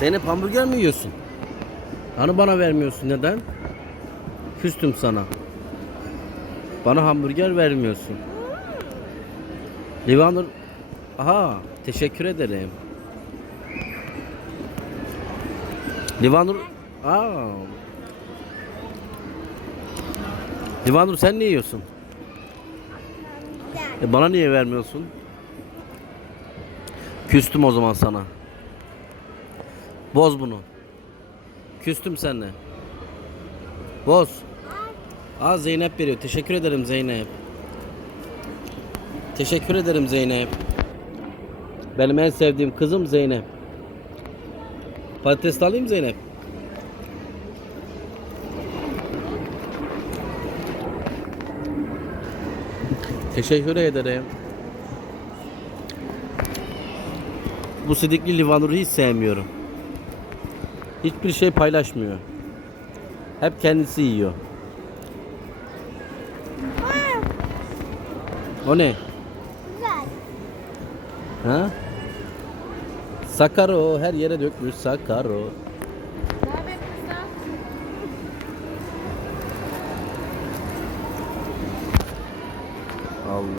Zeynep hamburger mi yiyorsun? Hani bana vermiyorsun neden? Küstüm sana. Bana hamburger vermiyorsun. Livanur Aha teşekkür ederim. Livanur Aa. Livanur sen ne yiyorsun? E bana niye vermiyorsun? Küstüm o zaman sana. Boz bunu. Küstüm seninle. Boz. Aa Zeynep veriyor. Teşekkür ederim Zeynep. Teşekkür ederim Zeynep. Benim en sevdiğim kızım Zeynep. Patates alayım Zeynep. Teşekkür ederim. Bu sidikli livanuru hiç sevmiyorum. Hiçbir şey paylaşmıyor. Hep kendisi yiyor. O ne? Güzel. Ha? Sakaro her yere dökmüş Sakaro. Allah.